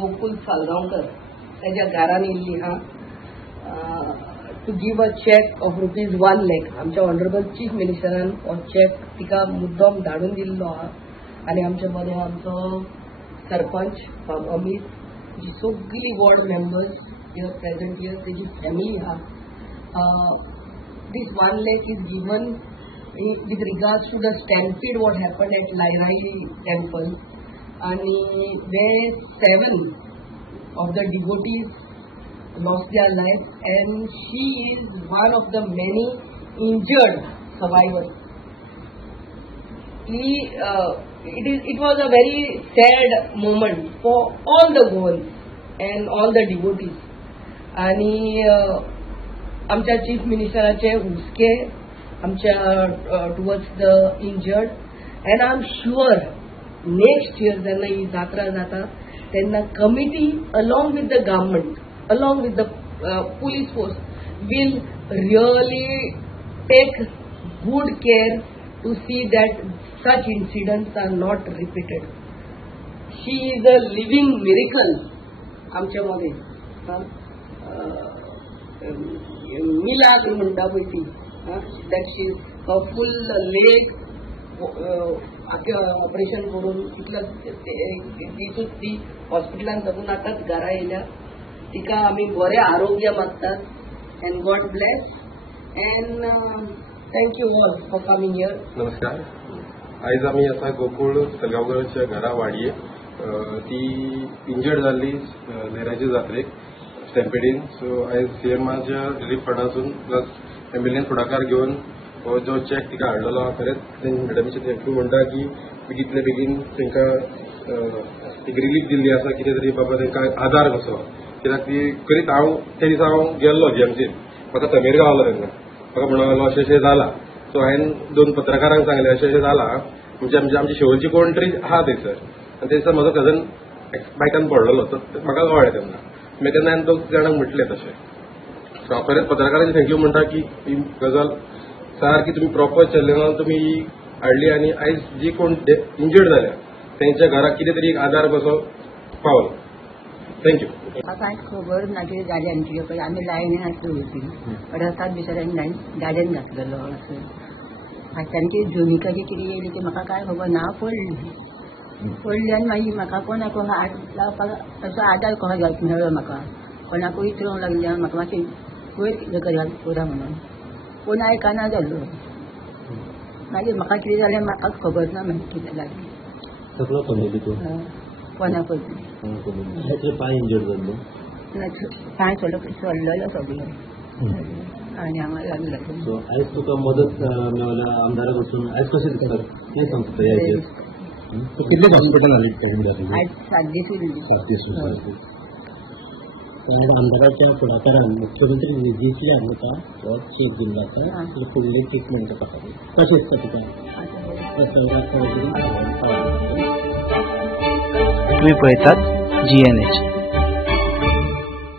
गोकुल सालगांवकर त्याच्या घरान येयल्ली हा to give a cheque of ₹1 lakh. आमच्या ऑनरेबल चीफ मिनिस्टरान हो चेक तिका मुद्दम धाडून दिल्लो हा. आणि आमच्या मध्ये आमचो सरपंच बाब अमित, जी सगळी ward members here present here, तेजी फॅमिली हा. This 1 lakh is given with regards to the stampede what happened at Lairai temple, and where 7 of the devotees lost their lives, and she is one of the many injured survivors. It was a very sad moment for all the Goans and all the devotees. आणि आमच्या chief मिनिस्टराचे हुस्के आमच्या towards the injured, and I am sure next year जेन्ना ही जात्रा जाता तेन्ना committee along with the government, along with the police force will really take good care to see that such incidents are not repeated. She is a living miracle आमच्या मध्ये. मिलाग्र म्हणटा पळय ती, that she full leg operation करून तितूच ती हॉस्पिटलान साकून आतांच घरा येयल्या. तिका आमी बरें आरोग्य मागतात. And God bless, and thank you all for coming here. नमस्कार. आज आम्ही आता गोकुळ सालगांवकरच्या घरा वाडये ती इंजर्ड जाल्ली लहराचे जात्रेक स्टॅम्पेडीन. सो आयज सीएमाच्या रिलीफ फंडासून प्लस एम्ब्युलन्स फुडाकार घेवन हो जो चेक तिका हाडलेलो हा, खरेंच मॅडमीचे थँक्यू म्हणटा की बेगितले बेगीन तांकां एक रिलीफ दिल्ली आसा, कितें तरी बाबा तांकां आधार कसो. कित्याक ती करीत हांव त्या दिसा हांव गेल्लो जीएमसीन, म्हाका समीर गावलो तेन्ना म्हाका म्हणून अशें जाला. सो हांवें 2 पत्रकारांक सांगलें अशें जाला, म्हणजे आमची शेवटची कोंट्री आहा थंयसर. आनी त्या दिसा म्हजो कजन बायकान पडलेलो, तो म्हाका कळ्ळें तेन्ना. मागीर तेन्ना हांवें 2 जाणांक म्हटलें तशें. सो हांव खरेंच पत्रकारांक थँक्यू म्हणटा की ही गजाल सारकी तुमी प्रॉपर चल्लें तुमी हाडली, आनी आयज जी कोण इंजर्ड जाल्या तेंच्या घराक कितें तरी एक आधार कसो पावलो. थँक्यू. काय खबर ना की गाड्यांची पळय आमी लायनीन आसली होती, रस्त्यार बिचाऱ्यांनी लायन गाड्यान घातलेलो असं. हातांची झुमिकाची कितें येयली ती म्हाका काय खबर ना. पडली आनी मागीर म्हाका कोणाक हात लावपाक असो आदार कसो मेळ्ळो म्हाका. कोणाकूय विचारूंक लागली म्हाका मातशें वयर करात पुरा म्हणून, कोण आयकना जालो. मागीर म्हाका कितें जालें म्हाकाच खबर ना. मागीर कितें लागलें कोणा पडली पांय इंजर्ड जाल्लो, पांय सोडलेलो सगळें आनी हांगा लागलें. सो आयज तुका मदत मेळ्ळ्या आमदारा कडसून. आयज कशें दिसता तें सांगता हेजेर कितले हॉस्पिटल जालें? आयज 7 दीस उरली. आमदाराच्या फुडाकारान मुख्यमंत्री निधींतल्यान तुका हो चेक दिल्लो आसा, फुडली ट्रिटमेंट करपा खातीर. कशें दिसता तुका? तुम्ही पळयतात GNH.